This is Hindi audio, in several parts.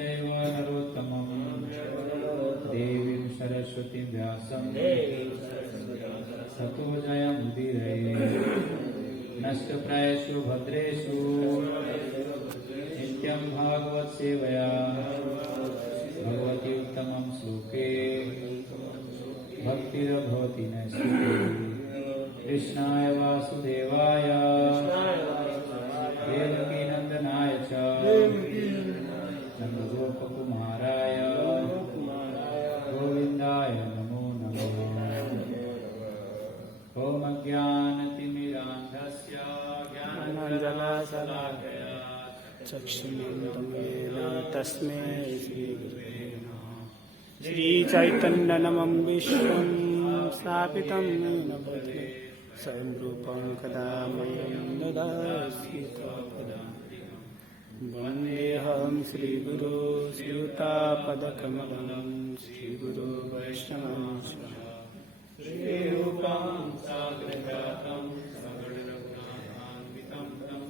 चैव नरोत्तमं देवीं सरस्वतीं व्यासं ततो जयमुदीरये। नष्टप्रायेषु भद्रेषु नित्यं भागवत सेवया भगवती उत्तमं श्लोके भक्तिर्भवति नैष्ठिकी। कृष्णाय वासुदेवाय देवकीनन्दनाय च नन्दगोपकुमाराय गोविन्दाय नमो नमः। ॐ अज्ञानतिमिरान्धस्य ज्ञानाञ्जनशलाकया चक्षुरुन्मीलितं तस्मै श्रीगुरुवे नमः। श्रीचैतन्यनामं विश्वं स्थापितं येन भूतले स्वयं रूपं कदा मह्यं ददासि वन्देऽहं श्रीगुरो श्रीयुतापदकमलं श्रीगुरो वैष्णवंश श्रीरूपं साग्रजातं सगणरघुनाथान्वितं तं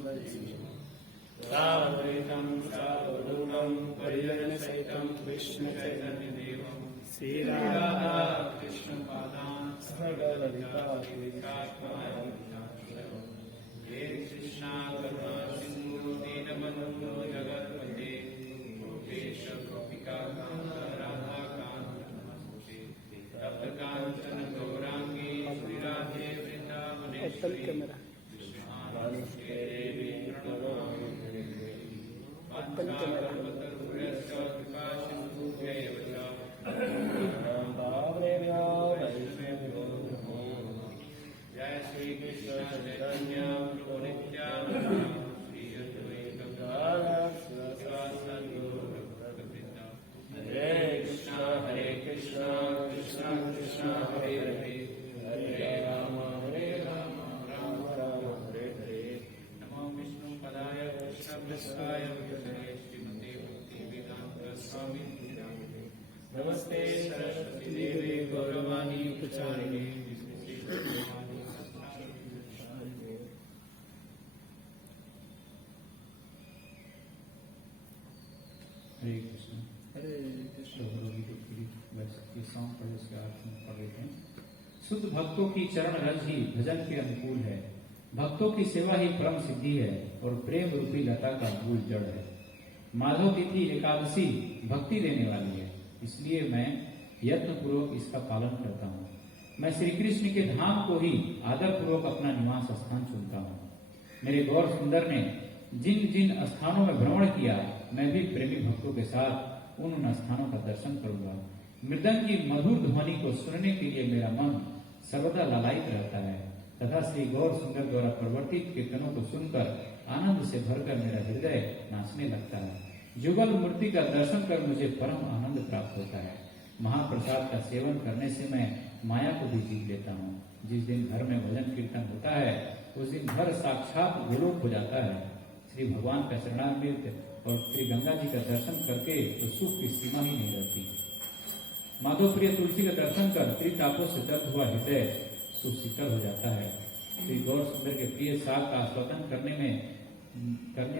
साद्वैतं सावधूतं परिजनसहितं कृष्णचैतन्यदेवं श्रीराधा कृष्णपादान् सहगणललिता हे कृष्णा करुणा सिन्धु दीनबन्धो जगत्पते गोपेश गोपिकाकान्त राधाकान्त नमोस्तुते। तप्तकाञ्चन गौराङ्गी श्रीराधे वृन्दावनेश्वरी कृष्णानस्ते देवी प्रणमामि हरे। वाञ्छाकल्पतरुभ्यश्च कृपासिन्धुभ्यैव च वैष्णवेभ्यो नमो नमः। जय श्री कृष्ण चैतन्य प्रभु नित्यानंद श्री अद्वैत गदाधर श्रीवासादि गौरभक्तवृंद। हरे कृष्ण कृष्ण कृष्ण हरे हरे हरे राम राम राम हरे हरे। नमो विष्णुपदाय कृष्णप्रेष्ठाय भूतले श्रीमते भक्तिवेदांत स्वामी नमस्ते सरस्वती देवी गौरवाणी प्रचारिणे। हरे कृष्ण। हरे कृष्ण। सॉन्ग पढ़े उसके अर्थ में पढ़ रहे हैं। शुद्ध भक्तों की चरण रज ही भजन के अनुकूल है। भक्तों की सेवा ही परम सिद्धि है और प्रेम रूपी लता का मूल जड़ है। माधव तिथि एकादशी भक्ति देने वाली है, इसलिए मैं यत्न पूर्वक इसका पालन करता हूँ। मैं श्री कृष्ण के धाम को ही आदर पूर्वक अपना निवास स्थान चुनता हूँ। मेरे गौर सुंदर ने जिन जिन स्थानों में भ्रमण किया, मैं भी प्रेमी भक्तों के साथ उन स्थानों का दर्शन करूंगा। मृदंग की मधुर ध्वनि को सुनने के लिए मेरा मन सर्वदा लालायित रहता है तथा श्री गौर सुंदर द्वारा प्रवर्तित कीर्तनों को सुनकर आनंद से भरकर मेरा हृदय नाचने लगता है। युगल मूर्ति का दर्शन कर मुझे परम आनंद प्राप्त होता है। महाप्रसाद का सेवन करने से मैं माया को भी जीत लेता हूँ। जिस दिन घर में भजन कीर्तन होता है उस दिन घर साक्षात गोलोक हो जाता है। श्री भगवान का चरणामृत और श्री गंगा जी का दर्शन करके तो सुख की सीमा ही नहीं रहती। माधव प्रिय तुलसी का दर्शन कर त्रितापों से दर्द हुआ हृदय सुशीतल हो जाता है। श्री गौर सुंदर के प्रिय साग का आस्वादन करने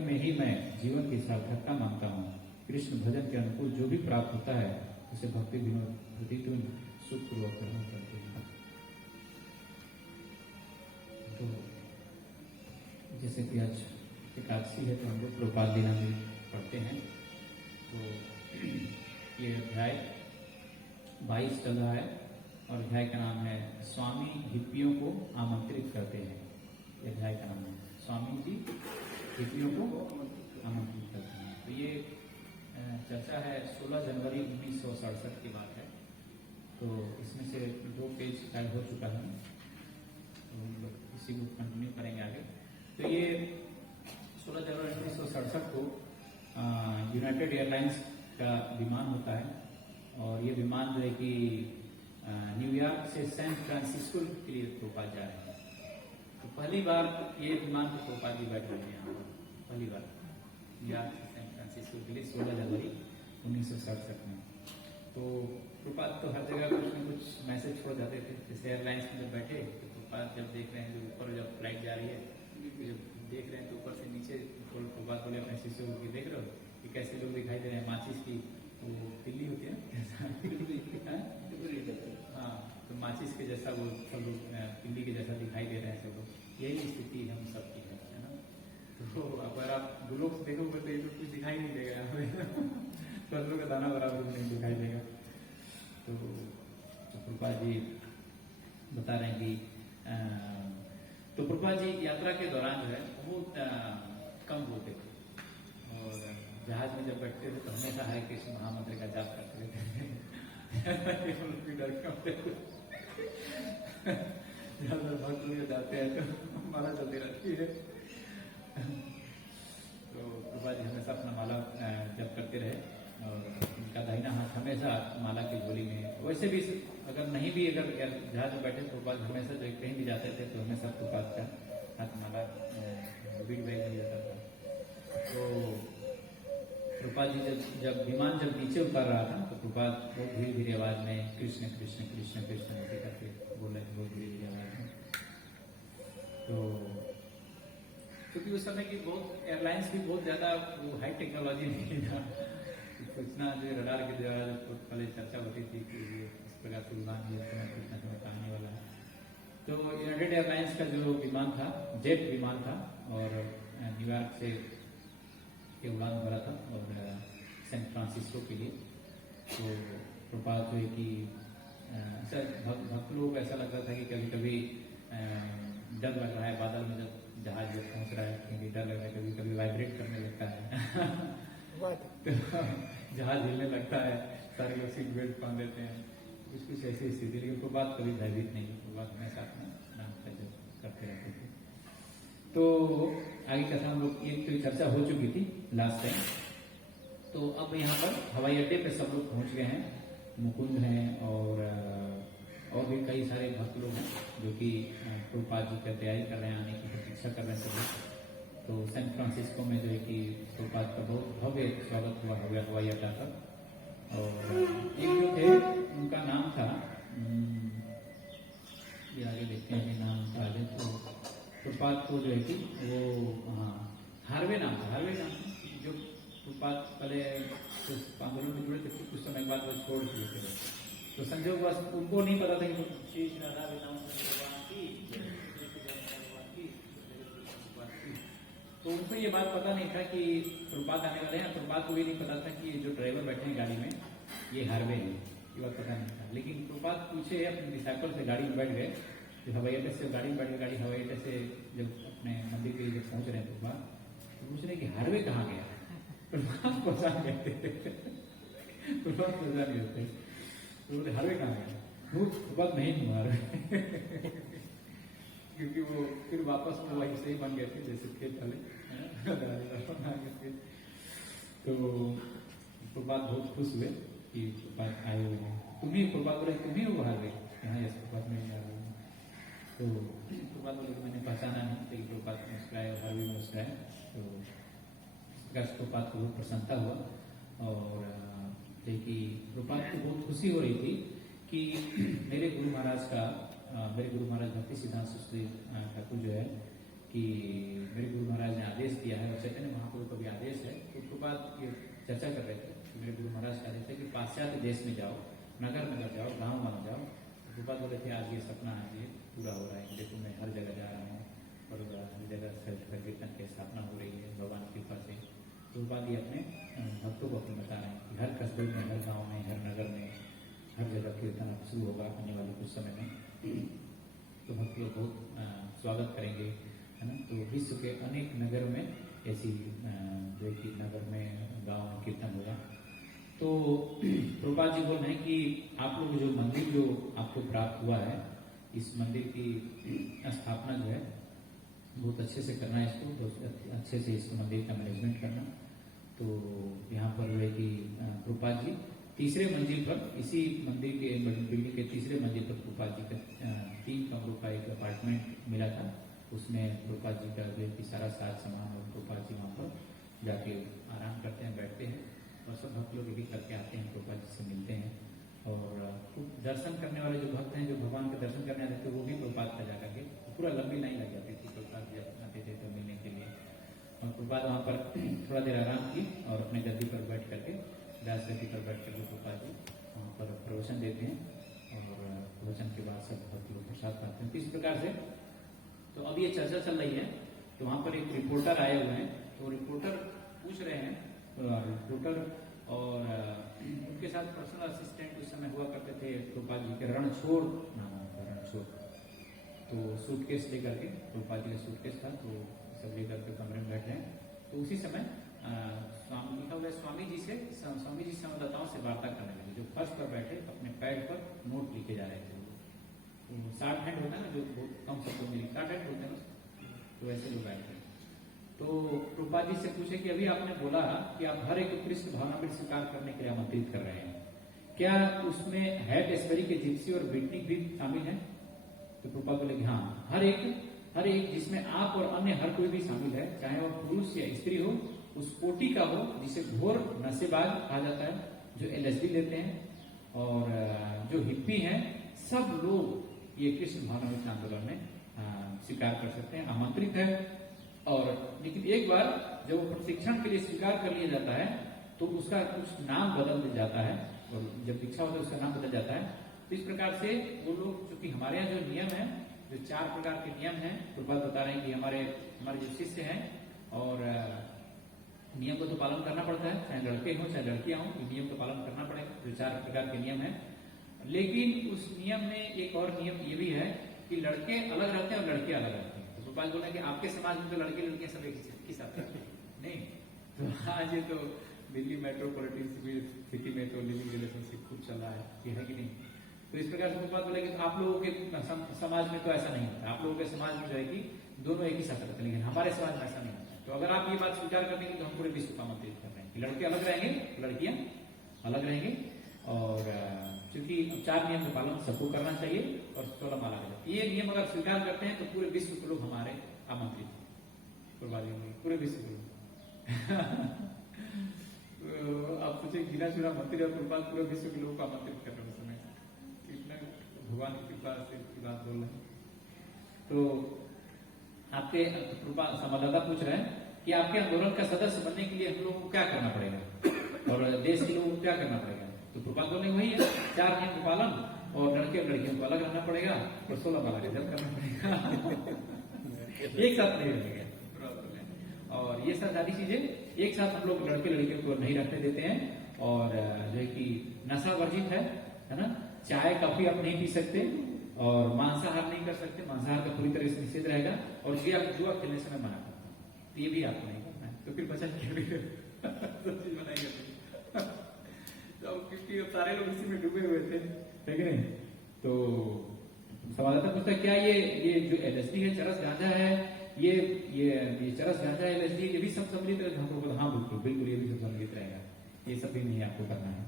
में ही मैं जीवन की सार्थकता मानता हूँ। कृष्ण भजन के अनुकूल जो भी प्राप्त होता है उसे भक्ति विनोद प्रतिदिन सुखपूर्वक ग्रहण करते हैं। तो जैसे कि आज एकादशी है तो हम लोग प्रभुपाद लीलामृत पढ़ते हैं। तो ये अध्याय 22 चल रहा है और अध्याय का नाम है स्वामी हिप्पियों को आमंत्रित करते हैं। ये अध्याय का नाम है स्वामी जी हिप्पियों को आमंत्रित करते हैं। तो ये चर्चा है 16 जनवरी 1967 की बात है। तो इसमें से 2 पेज ऐड हो चुका है, तो हम लोग इसी को कंटिन्यू करेंगे आगे। तो ये 16 जनवरी 1967 को यूनाइटेड एयरलाइंस का विमान होता है और ये विमान जो है कि न्यूयॉर्क से सैन फ्रांसिस्को के लिए प्रोपाल जा रहे हैं। तो पहली बार ये विमान को प्रोपाल भी बैठ रहे हैं यहाँ पर, पहली बार न्यूयॉर्क से सैन फ्रांसिस्को के लिए 16 जनवरी 1967 में। तो प्रोपाल तो हर जगह कुछ न कुछ मैसेज छोड़ जाते थे। जैसे एयरलाइंस में जब बैठे तो प्रोपाल जब देख रहे हैं, जो ऊपर जब फ्लाइट जा रही है, जब देख रहे हैं तो ऊपर से नीचे प्रोपाल बोले अपने शिष्यों को देख रहे हो कि कैसे लोग दिखाई दे रहे हैं। माचिस की वो तिल्ली होती है ना हाँ, तो माचिस के जैसा वो सब लोग तिल्ली के जैसा दिखाई दे रहे हैं सब लोग। यही स्थिति हम सबकी है ना। तो अगर आप गुलोक से देखोगे तो ये तो कुछ दिखाई नहीं देगा हमें फसलों का दाना बराबर नहीं दिखाई देगा। तो प्रभुपाद जी बता रहे हैं कि तो प्रभुपाद जी यात्रा के दौरान जो है बहुत कम बोलते थे और जहाज में जब बैठते थे तो हमेशा हरे कृष्ण महामंत्र का जाप करते थे भक्त लोग जाते हैं तो माला चलती रहती है। तो प्रभुपाद जी हमेशा अपना माला जप करते रहे और उनका दाहिना हाथ हमेशा माला की झोली में। वैसे भी अगर नहीं भी अगर जहाज में बैठे प्रभुपाद हमेशा जो कहीं भी जाते थे तो हमेशा प्रभुपाद का हाथ माला बीट बैग में जाता था। तो प्रभुपाद जी जब विमान जब नीचे उतर रहा था तो प्रभुपाद बहुत धीरे धीरे आवाज में कृष्ण कृष्ण कृष्ण कृष्ण ऐसे करके बोल रहे थे बहुत धीरे धीरे आवाज में। तो क्योंकि उस समय की बहुत एयरलाइंस भी बहुत ज्यादा हाई टेक्नोलॉजी नहीं था। सूचना जो रडार के द्वारा जो पहले चर्चा होती थी कि इस प्रकार से विमान ये कितना समय आने वाला है। तो यूनाइटेड एयरलाइंस का जो विमान था जेट विमान था और न्यूयॉर्क से उड़ान भरा था और सैन फ्रांसिस्को के लिए। तो प्रभात जो है कि भक्त लोग ऐसा लग रहा था कि कभी कभी डर लग रहा है बादल में जब जहाज जब पहुंच रहा है क्योंकि डर लग रहा है कभी कभी वाइब्रेट करने लगता है तो जहाज हिलने लगता है सारे लोग सीट बेल्ट बांध देते हैं कुछ कुछ ऐसी स्थिति। लेकिन प्रभात कभी भयभीत नहीं प्रभात हमेशा अपना नाम का जब करते रहते थे। तो आगे कथा हम लोग एक तो चर्चा हो चुकी थी लास्ट टाइम। तो अब यहाँ पर हवाई अड्डे पे सब लोग पहुंच गए हैं। मुकुंद हैं और भी कई सारे भक्त लोग हैं जो कि प्रभुपाद जी का तैयारी कर रहे हैं आने की प्रतीक्षा कर रहे हैं सब लोग। तो सैन फ्रांसिस्को में जो है कि प्रभुपाद का बहुत भव्य स्वागत हुआ हवाई अड्डा पर। और एक जो थे उनका नाम था ये आगे देखते हैं नाम था आगे। तो प्रभुपाद को जो है कि वो हार्वे नाम था जो प्रभुपाद पहले आंदोलन में जुड़े थे कुछ समय बाद वो छोड़ दिए थे। तो संजोग बस उनको नहीं पता था कि श्री राधा तो उनको ये बात पता नहीं था कि प्रभुपाद आने वाले हैं। प्रभुपाद को भी नहीं पता था कि जो ड्राइवर बैठे हैं गाड़ी में ये हार्वे है, ये बात पता नहीं था। लेकिन प्रभुपाद पूछे अपने डिसाइपल से गाड़ी में बैठ गए जब हवाई अड्डे से गाड़ी में बैठ गए। गाड़ी हवाई अड्डे से जब अपने मंदिर के लिए जब पहुंच रहे हैं प्रभुपाद तो पूछ रहे कि हार्वे कहाँ गया। प्रभुपाद पहुंचा गए प्रभुपाद पहुंचा नहीं होते तो बोले हार्वे कहाँ गया प्रभुपाद नहीं हुआ क्योंकि वो फिर वापस वो वहीं से ही बन गए थे जैसे थे पहले। तो प्रभुपाद बहुत खुश हुए कि प्रभुपाद आए हुए हैं। तुम्ही प्रभुपाद बोले तुम्ही हो हार्वे यहाँ यस प्रभुपाद में आ रहे हैं। तो प्रभुपाद बोले तो मैंने पहचाना नहीं लेकिन प्रभुपाद मुस्कुराए और हार्वे मुस्कुराए। तो प्रभुपाद को बहुत प्रसन्नता हुआ और देखिए प्रभुपाद को बहुत खुशी हो रही थी कि मेरे गुरु महाराज भक्ति सिद्धांत सरस्वती ठाकुर जो है कि मेरे गुरु महाराज ने आदेश दिया है और चैतन्य महाप्रभु का भी आदेश है। तो प्रभुपाद ये चर्चा कर रहे थे कि मेरे गुरु महाराज का आदेश है कि पाश्चात्य देश में जाओ नगर जाओ गाँव जाओ। तो प्रभुपाद बोले थे आज ये सपना है ये पूरा हो रहा है। देखो मैं हर जगह जा रहा हूँ और हर जगह कीर्तन की स्थापना हो रही है भगवान की कृपा से। प्रभुपाद ये अपने भक्तों को अपने बता रहे हैं कि हर कस्बे में हर गाँव में हर नगर में हर जगह कीर्तन शुरू होगा आने वाले कुछ समय में। तो भक्त लोग बहुत स्वागत करेंगे है ना। तो विश्व के अनेक नगरों में ऐसी जो कि नगर में गांव में कीर्तन होगा। तो प्रभुपाद जी बोल रहे हैं कि आप लोग जो मंदिर जो आपको प्राप्त हुआ है इस मंदिर की स्थापना जो है बहुत अच्छे से करना है इसको बहुत अच्छे से इसको मंदिर का मैनेजमेंट करना। तो यहाँ पर जो है कि प्रभुपाद जी तीसरे मंजिल पर इसी मंदिर के बिल्डिंग के तीसरे मंजिल पर प्रभुपाद जी का 3 कमरों का एक अपार्टमेंट मिला था। उसमें प्रभुपाद जी का जो है सारा साज सामान और प्रभुपाद जी वहाँ पर जाके आराम करते हैं बैठते हैं और सब भक्त लोग भी करके आते हैं प्रभुपाद जी से मिलते हैं। और खूब दर्शन करने वाले जो भक्त हैं जो भगवान के दर्शन करने आते थे वो भी प्रभुपाद का जाकर के पूरा लंबी लाइन लग जाती थी प्रभुपाद जी आते थे तो मिलने के लिए। और प्रभुपाद वहाँ पर थोड़ा देर आराम किए और अपने गद्दी पर बैठ करके, व्यास गद्दी पर बैठ करके प्रभुपाद जी वहाँ पर प्रवचन देते हैं और प्रवचन के बाद सब भक्त लोग प्रसाद पाते हैं। तो इस प्रकार से तो अब ये चर्चा चल रही है। तो वहाँ पर एक रिपोर्टर आए हुए हैं, तो रिपोर्टर पूछ रहे हैं, रिपोर्टर और उनके साथ पर्सनल असिस्टेंट उस समय हुआ करते थे प्रभुपाद जी के, रणछोड़ नाम था, रणछोड़। तो सूटकेस लेकर के, प्रभुपाद जी का सूटकेस था, तो सब लेकर के कमरे में बैठे हैं। तो उसी समय स्वामी लिखा हुआ स्वामी जी से संवाददाताओं से वार्ता करने लगे, जो फर्श पर बैठे अपने पैड पर नोट लिखे जा रहे थे। तो 60 हैंड होता है ना, जो बहुत कम शब्दों में 60 हैंड होते हैं, तो ऐसे लोग आए थे। तो प्रभुपाद जी से पूछे कि अभी आपने बोला कि आप हर एक उत्कृष्ट भावनामृत स्वीकार करने के लिए आमंत्रित कर रहे हैं, क्या उसमें हैट एस्बरी के जिप्सी और बिटनिक भी शामिल है? तो प्रभुपाद बोले कि हाँ, हर एक जिसमें आप और अन्य हर कोई भी शामिल है, चाहे वह पुरुष या स्त्री हो, उस कोटि का हो जिसे घोर नशेबाज कहा जाता है, जो LSD लेते हैं और जो हिप्पी हैं, सब लोग ये कृष्ण भावनामृत आंदोलन में स्वीकार कर सकते हैं, आमंत्रित है। और लेकिन एक बार जब प्रशिक्षण के लिए स्वीकार कर लिया जाता है तो उसका कुछ नाम बदल दिया जाता है, और जब दीक्षा होता है उसका नाम बदल जाता है। तो इस प्रकार से वो लोग, चूंकि हमारे यहाँ जो नियम है, जो 4 प्रकार के नियम हैं, प्रभुपाद बता रहे हैं कि हमारे जो शिष्य हैं और नियम को तो पालन करना पड़ता है, चाहे लड़के हों चाहे लड़कियां हों, नियम का पालन करना पड़ेगा, जो 4 प्रकार के नियम है। लेकिन उस नियम में एक और नियम ये भी है कि लड़के अलग रहते हैं और लड़के अलग रहते हैं। तो प्रभुपाद बोला कि आपके समाज में तो लड़के लड़कियां सब एक साथ रहते हैं, नहीं? तो आज ये तो दिल्ली मेट्रोपॉलिटन सिटी में तो लिविंग रिलेशनशिप खूब चल रहा है, ये है कि नहीं? तो इस प्रकार से प्रभुपाद बोले कि आप लोगों के समाज में तो ऐसा नहीं होता, आप लोगों के समाज में जो है कि दोनों एक ही साथ रहते हैं, लेकिन हमारे समाज में ऐसा नहीं होता। तो अगर आप ये बात स्वीकार कर देंगे तो हम पूरे विश्व को आमंत्रित कर रहे हैं कि लड़के अलग रहेंगे, लड़कियां अलग रहेंगे, और क्योंकि 4 नियम का पालन सबको करना चाहिए और 16 माला है। ये नियम अगर स्वीकार करते हैं तो पूरे विश्व के लोग हमारे आमंत्रित होंगे, पूरे विश्व के लोग। तो आप सोचे गिना चुना मंत्री और प्रभुपाद पूरे विश्व के लोगों को आमंत्रित कर रहे हैं, समय कितना भगवान की कृपा से बात बोल रहे हैं। तो आपके संवाददाता पूछ रहे हैं कि आपके आंदोलन का सदस्य बनने के लिए हम लोगों को क्या करना पड़ेगा और देश के लोगों को क्या करना पड़ेगा? तो प्रभुपाद बोले वही है, 4 नियम का पालन, और लड़के और लड़कियों को अलग रहना पड़ेगा और 16 माला का जप करना पड़ेगा। एक साथ नहीं रहेंगे। और ये सब सारी चीजें एक साथ हम लोग लड़के लड़कियों को नहीं रखने देते हैं। और जो है कि नशा वर्जित है ना, चाय कॉफी आप नहीं पी सकते और मांसाहार नहीं कर सकते, मांसाहार का पूरी तरह से निषेध रहेगा, और जुआ खेलने से मैं मना करता हूँ, तो ये भी आपको नहीं करना है। तो फिर बचा सब चीज मना ही करते, तो क्योंकि सारे लोग इसी में डूबे हुए थे, है कि नहीं? तो संवाददाता पूछता क्या ये जो LSD है, चरस गांजा है, ये चरस गांजा है, LSD ये भी सब सम्मिलित रहेगा? हाँ बिल्कुल ये भी सब सम्मिलित रहेगा, ये सब भी नहीं आपको करना है।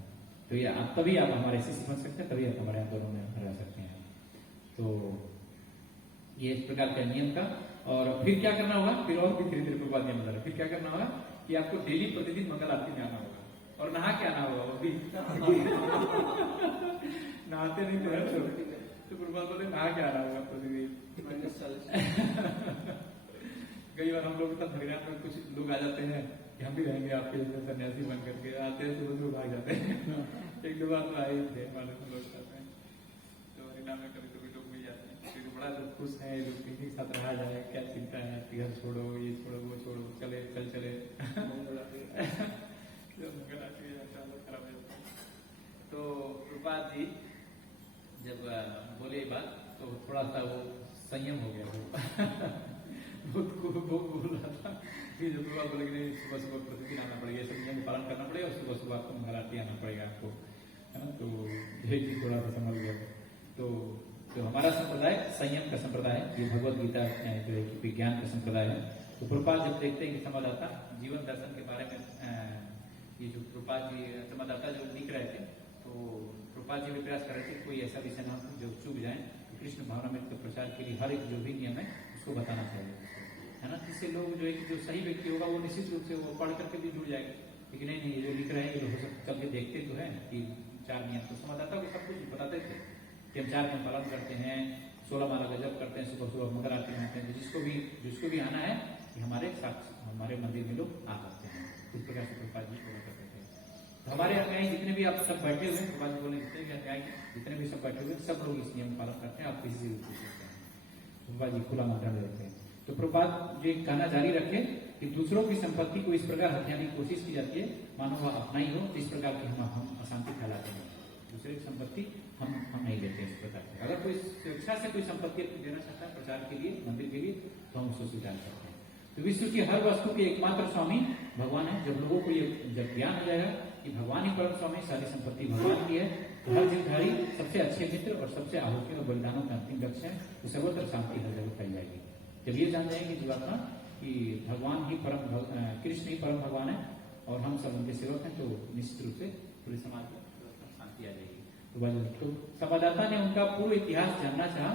तो ये आप तभी आप हमारे शिष्य बन सकते हैं, तभी आप हमारे आंदोलन में रह सकते हैं। तो ये इस प्रकार का नियम का। और फिर क्या करना होगा? फिर और भी धीरे धीरे प्रभुपाद नियम बता रहे, फिर क्या करना होगा कि आपको डेली प्रतिदिन मंगल आरती में आना होगा और नहा के आना होगा, वो भी नहाते नहीं तो प्रभुपाद बोले नहा के आना होगा प्रतिदिन। कई बार हम लोग तब हरियाणा में कुछ लोग आ जाते हैं कि हम भी रहेंगे आपके जैसे सन्यासी बन करके, आते हैं सुबह सुबह भाग जाते हैं। 1-2 बार तो आए थे हमारे लोग जाते हैं, तो हरियाणा में कभी कभी लोग मिल जाते हैं, फिर बड़ा लोग खुश हैं, लोग पिकनिक साथ रहा जाए, क्या चिंता है, घर छोड़ो, ये छोड़ो, वो छोड़ो, चले तो प्रभुपाद जी जब बोले ये बात तो थोड़ा सा वो संयम हो गया, बहुत बोल रहा था। फिर जब प्रभुपाद बोले कि नहीं, सुबह सुबह प्रतिदिन आना पड़ेगा, ये सब नियम पालन करना पड़ेगा, और सुबह सुबह आपको मंगल आरती आना पड़ेगा आपको, है ना? तो ये चीज थोड़ा सा समझ गया। तो हमारा संप्रदाय संयम का संप्रदाय है, ये भगवत गीता जो है कि विज्ञान का संप्रदाय है। तो प्रभुपाद जब देखते हैं कि संवाददाता जीवन दर्शन के बारे में ये जो प्रभुपाद जी संवाददाता जो लिख रहे थे, तो प्रभुपाद जी भी प्रयास कर रहे थे कोई ऐसा विषय ना जो चूक जाए, तो कृष्ण भावनामृत के प्रचार के लिए हर एक जो भी नियम है उसको बताना चाहिए, है ना? जिससे लोग जो है कि जो सही व्यक्ति होगा वो निश्चित रूप से वो पढ़ करके भी जुड़ जाएगा। लेकिन नहीं, ये जो लिख रहे हैं ये हो सकता चल के देखते तो है कि 4 नियम, तो संवाददाता को सब कुछ बताते थे कि हम 4 नियम पालन करते हैं, 16 माला का जप करते हैं, सुबह सुबह मकर आरती में आते हैं। तो जिसको भी आना है कि हमारे साथ हमारे मंदिर में लोग आ सकते हैं। इस प्रकार से प्रभुपाद जी बोला करते थे। तो हमारे अनुयायी जितने भी आप सब बैठे हुए हैं, प्रभुपाद जी बोले जितने भी अनुयायी जितने भी सब बैठे हुए सब लोग इस नियम पालन करते हैं। आप किसी से भी पूछ सकते हैं, प्रभुपाद जी खुला मंत्रण देते हैं। तो प्रभुपाद जो कहना जारी रखे कि दूसरों की संपत्ति को इस प्रकार हथियाने की कोशिश की जाती है मानो वह अपना ही हो, तो इस प्रकार की हम अशांति फैलाते हैं। दूसरे की संपत्ति हम नहीं लेते इस प्रकार से। अगर कोई स्वेच्छा से कोई संपत्ति देना चाहता है प्रचार के लिए, मंदिर के लिए, तो हम उसको स्वीकार करते हैं। तो विश्व की हर वस्तु के एकमात्र स्वामी भगवान है। जब लोगों को ये जब ज्ञान हो जाएगा कि भगवान ही परम स्वामी, सारी संपत्ति भगवान की है, तो हर जीवधारी सबसे अच्छे मित्र और सबसे आहुतियों और बलिदानों का अंतिम लक्ष्य है, तो सर्वत्र शांति हर जगह फैल जाएगी। जब ये जान जाएंगे जीवात्मा कि भगवान ही कृष्ण ही परम भगवान है और हम सब उनके सेवक हैं, तो निश्चित रूप से पूरे समाज में शांति आ जाएगी। तो संवाददाता ने उनका पूर्व इतिहास जानना चाहा।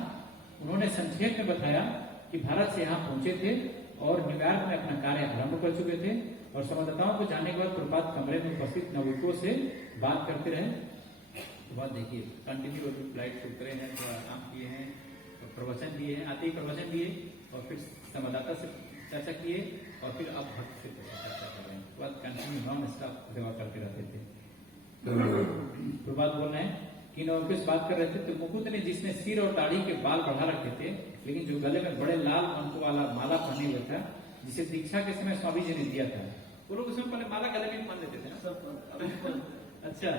उन्होंने संक्षेप में बताया कि भारत से यहाँ पहुंचे थे और न्यूयॉर्क में अपना कार्य आरंभ कर चुके थे, और संवाददाताओं को जानने के बाद प्रभात कमरे में उपस्थित नवयुवकों से बात करते रहे। तो बात देखिए, कंटिन्यू फ्लाइट से उतरे हैं, थोड़ा काम किए हैं, तो प्रवचन दिए हैं, आते ही प्रवचन दिए और फिर संवाददाता से चर्चा किए और फिर अब भक्त से चर्चा कर रहे हैं। तो बाद कंटिन्यू नॉन स्टॉप सेवा करते रहते थे। तो प्रभात बोल रहे हैं कि नवयुवक बात कर रहे थे, तो मुकुंद ने जिसने सिर और दाढ़ी के बाल बढ़ा रखे थे, लेकिन जो गले में बड़े लाल अंक वाला माला पहने हुए था, जिसे दीक्षा के समय स्वामी जी ने दिया था। वो लोग उसमें पहले माला गले में पहन लेते थे ना। अच्छा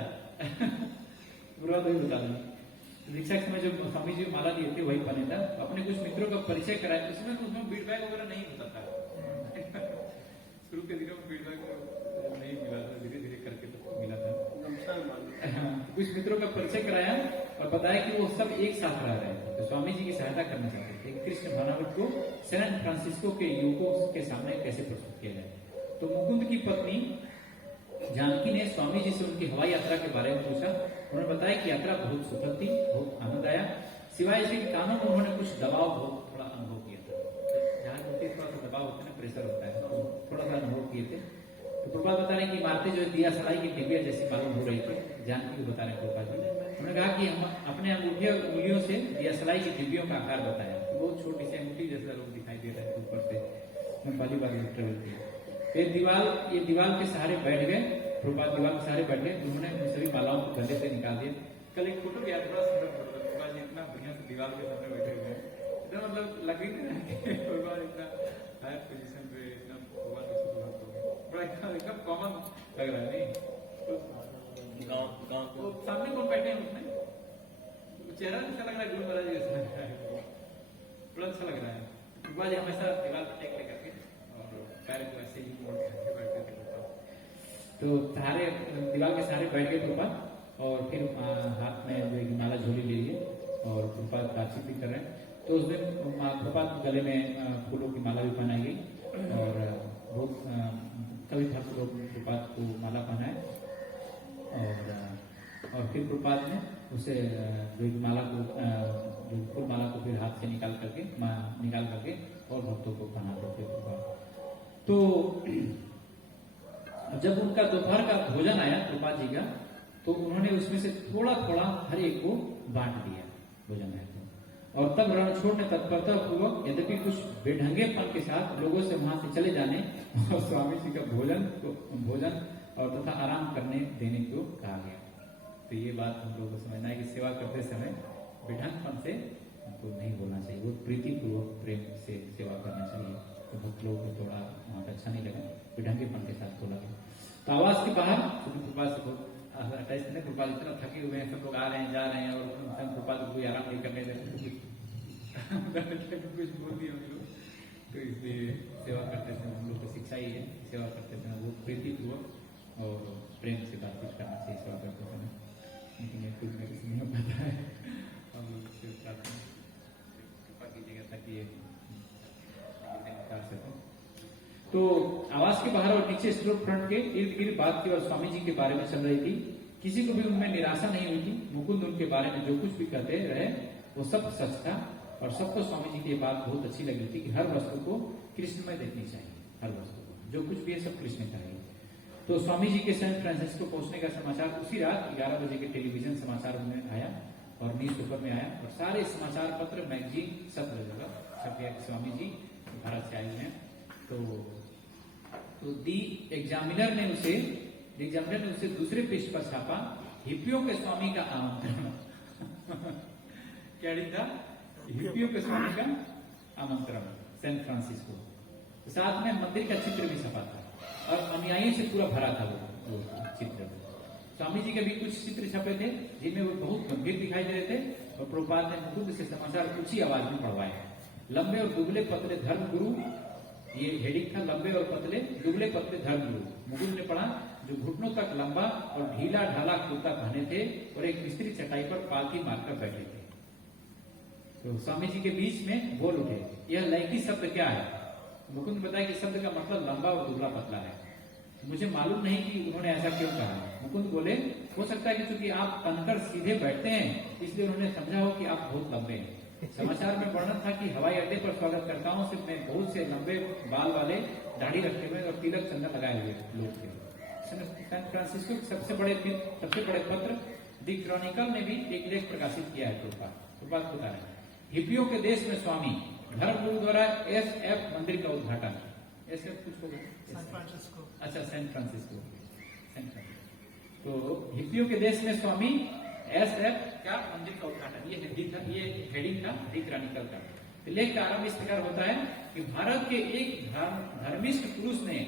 बुरा तो ही बता दें, दीक्षा के समय जो स्वामी जी माला दिए थे वही पहने था। अपने कुछ मित्रों का परिचय कराया, उसमें तो उसमें फीडबैक वगैरह नहीं होता था। शुरू के दिनों में फीडबैक नहीं मिला था, धीरे धीरे करके तो मिला था। कुछ मित्रों का परिचय कराया और बताया कि वो सब एक साथ रह रहे थे, तो स्वामी जी की सहायता करना चाहते थे। कृष्ण भावनामृत को सैन फ्रांसिस्को के युवकों के सामने कैसे प्रस्तुत किया जाए। तो मुकुंद की पत्नी जानकी ने स्वामी जी से उनकी हवाई यात्रा के बारे में पूछा। उन्होंने बताया कि यात्रा बहुत सुखद थी, बहुत आनंद आया, सिवाय इसके कानों में उन्होंने कुछ दबाव थोड़ा अनुभव किया था। जहाँ होती थोड़ा सा दबाव होता है ना, प्रेशर होता है, तो थोड़ा सा अनुभव किए थे। तो प्रभात बता रहे कि इमारतें जो दिया सलाई की डिबिया जैसी मालूम हो रही थी। जानकी को बता रहे प्रभात जी, उन्होंने कहा कि हम अपने अंगूठियों से दिया सलाई की डिबियों का आकार बताया। तो बहुत छोटी सी अंगूठी जैसा लोग दिखाई दे रहे थे ऊपर से। मैं पहली बार ट्रेवल किया। ये दीवार के सहारे बैठ गए। प्रभात दीवार के सहारे बैठ गए। उन्होंने सभी मालाओं को गले से निकाल दिया। कल एक फोटो लिया, थोड़ा सुंदर फोटो, प्रभात जी इतना बढ़िया से दीवार के सामने बैठे हुए हैं, इतना मतलब लग ही नहीं रहा है प्रभात इतना हायर पोजीशन पे, इतना भगवान बड़ा एकदम कॉमन लग रहा है। नहीं तो सामने कौन बैठे हैं उसमें, चेहरा अच्छा लग रहा है, गुरु महाराज जैसा लग रहा है, बड़ा अच्छा लग रहा है। प्रभात जी हमेशा दीवार पर टेक करके और पैर को ऐसे ही मोड़ करके बैठते थे। तो सहारे दीवार के सहारे बैठ गए प्रभात, और फिर हाथ में जो माला झोली ले लिए और प्रभात बातचीत भी कर रहे हैं। तो उस दिन प्रभात गले में फूलों की माला भी पहनाई गई और बहुत कभी भक्त लोग प्रभात को माला पहनाए। और फिर प्रभात ने उसे जो माला को जो फूल माला को फिर हाथ से निकाल करके और भक्तों को पहनाते थे प्रभात। तो जब उनका दोपहर का भोजन आया प्रभात जी का, तो उन्होंने उसमें से थोड़ा थोड़ा हर एक को बांट दिया भोजन है। और तब रणछोड़ ने तत्परता पूर्वक, यद्यपि कुछ बेढंगेपन के साथ, लोगों से वहां से चले जाने और स्वामी जी का भोजन और तथा आराम करने देने को कहा गया। तो ये बात हम लोगों को समझना है कि सेवा करते समय बेढंगपन से हमको नहीं बोलना चाहिए, वो प्रीति पूर्वक प्रेम से सेवा करना चाहिए। तो भक्त लोगों को थोड़ा वहां पर अच्छा नहीं लगा, बेढंगेपन के साथ बोला गया। तो आवास के बाहर कृपा से बहुत अटैच थे, कृपा इतना थके हुए हैं, सब लोग आ रहे हैं जा रहे हैं और कृपा को कोई आराम नहीं करने देते, कुछ बोल दिया हम लोग। तो इसलिए सेवा करते समय हम लोग की शिक्षा ही है, सेवा करते समय वो प्रीति पूर्वक और प्रेम से बातचीत करना चाहिए सेवा करते समय। लेकिन ये कुछ में किसी नहीं हो पाता है, हम लोग कृपा कीजिएगा ताकि ये कर सकें। तो आवास के बाहर और नीचे स्टोर फ्रंट के इर्द गिर्द बात की और स्वामी जी के बारे में चल रही थी। किसी को भी उनमें निराशा नहीं हुई थी। मुकुंद उनके बारे में जो कुछ भी कहते रहे वो सब सच था और सबको स्वामी जी की बात बहुत अच्छी लगी थी कि हर वस्तु को कृष्णमय देखनी चाहिए, हर वस्तु को जो कुछ भी है सब कृष्ण का है। तो स्वामी जी के सैन फ्रांसिस्को पहुंचने का समाचार उसी रात 11 बजे के टेलीविजन समाचार में आया और न्यूज पेपर में आया और सारे समाचार पत्र मैगजीन सब जगह छप गया कि स्वामी जी भारत से आए हैं। तो तो दी एग्जामिनर ने उसे दूसरे पृष्ठ पर छापा, हिप्पियों के स्वामी का आमंत्रण। क्या लिखा? हिप्पियों के स्वामी का आमंत्रण, सैन फ्रांसिस्को। साथ में मंदिर का चित्र भी छपा था और अनुयायियों से पूरा भरा था वो चित्र। स्वामी जी के भी कुछ चित्र छपे थे जिनमें वो बहुत गंभीर दिखाई दे रहे थे और प्रभुपाद ने मुकुंद से समाचार ऊंची आवाज में पढ़वाए। लंबे और दुबले पतले धर्म गुरु, ये हेडिंग था, लंबे और पतले दुबले पतले धर्म गुरु। मुकुंद ने पढ़ा, जो घुटनों तक लंबा और ढीला ढाला कुर्ता पहने थे और एक मिस्त्री चटाई पर पालकी मारकर बैठे थे। तो स्वामी जी के बीच में बोल उठे, यह लैकी शब्द क्या है? मुकुंद बताया कि शब्द का मतलब लंबा और दुबला पतला है। मुझे मालूम नहीं कि उन्होंने ऐसा क्यों कहा। मुकुंद बोले, हो सकता है कि क्योंकि आप तनकर सीधे बैठते हैं इसलिए उन्होंने समझा हो कि आप बहुत लंबे हैं। समाचार में वर्णन था कि हवाई अड्डे पर स्वागतकर्ताओं से में बहुत से लंबे बाल वाले, दाढ़ी रखे हुए और तिलक चंदन लगाए हुए लोग थे। सैन फ्रांसिस्को के सबसे बड़े पत्र दी क्रॉनिकल ने भी एक लेख प्रकाशित किया है। बता रहे हैं, हिप्पियों के देश में स्वामी धर्मगुरु द्वारा SF मंदिर का उद्घाटन। SF कुछ होगा? अच्छा, सैन फ्रांसिस्को। तो हिप्पियों के देश में स्वामी SF का मंदिर का उद्घाटन, ये हेडिंग था दी क्रॉनिकल का। लेख का आरंभ इस प्रकार होता है कि भारत के एक धर्मिष्ठ पुरुष ने,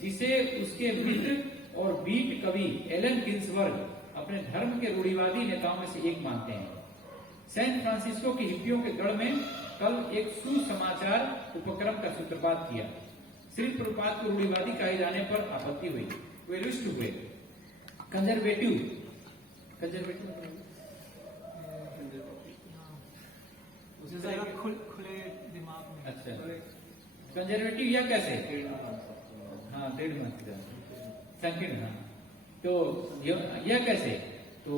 जिसे उसके मित्र और बीट कवि एलन गिन्सबर्ग अपने धर्म के रूढ़िवादी नेताओं में से एक मानते हैं, सैन फ्रांसिस्को के हिप्पियों के गढ़ में कल एक सुसमाचार उपक्रम का सूत्रपात किया। श्री प्रभुपाद को रूढ़िवादी कहे जाने पर आपत्ति हुई, वे रुष्ट हुए। कंजर्वेटिव खुले दिमाग में। अच्छा, कंजर्वेटिव या कैसे? हाँ, संकीर्ण। हाँ, तो यह कैसे? तो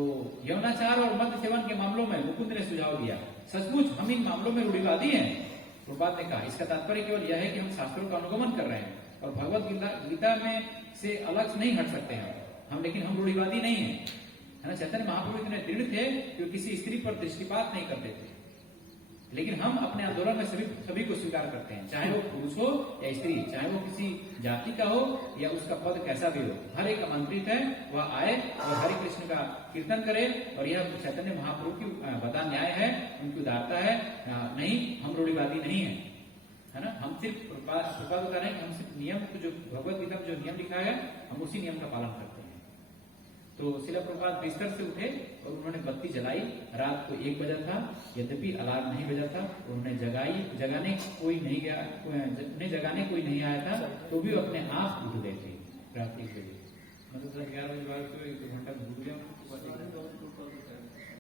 यौनाचार और मद्य सेवन के मामलों में मुकुंद ने सुझाव दिया, सचमुच हम इन मामलों में रूढ़िवादी हैं। प्रभुपाद ने कहा, इसका तात्पर्य केवल यह है कि हम शास्त्रों का अनुगमन कर रहे हैं और भगवत गीता में से अलग नहीं हट सकते हैं हम, लेकिन हम रूढ़िवादी नहीं है ना। चैतन्य महाप्रभु इतने दृढ़ थे कि वो किसी स्त्री पर दृष्टिपात नहीं करते थे, लेकिन हम अपने आंदोलन में सभी को स्वीकार करते हैं, चाहे वो पुरुष हो या स्त्री, चाहे वो किसी जाति का हो या उसका पद कैसा भी हो, हर एक आमंत्रित है वह आए और हरे कृष्ण का कीर्तन करे। और यह चैतन्य महाप्रभु की बता न्याय है, उनकी उदारता है। नहीं, हम रूढ़िवादी नहीं है ना। हम सिर्फ प्रभुपाद बता रहे हैं कि हम सिर्फ नियम को, जो भगवत गीता में जो नियम लिखा है, हम उसी नियम का पालन करते हैं। तो शिला प्रभुपाद बिस्तर से उठे और उन्होंने बत्ती जलाई। रात को 1 बजा था, यद्यपि अलार्म नहीं बजा था। उन्होंने जगाने कोई नहीं आया था, तो भी अपने आप उठ गए थे रात 1 बजे। मतलब 11 बजे बाद 1 घंटा भूल गया।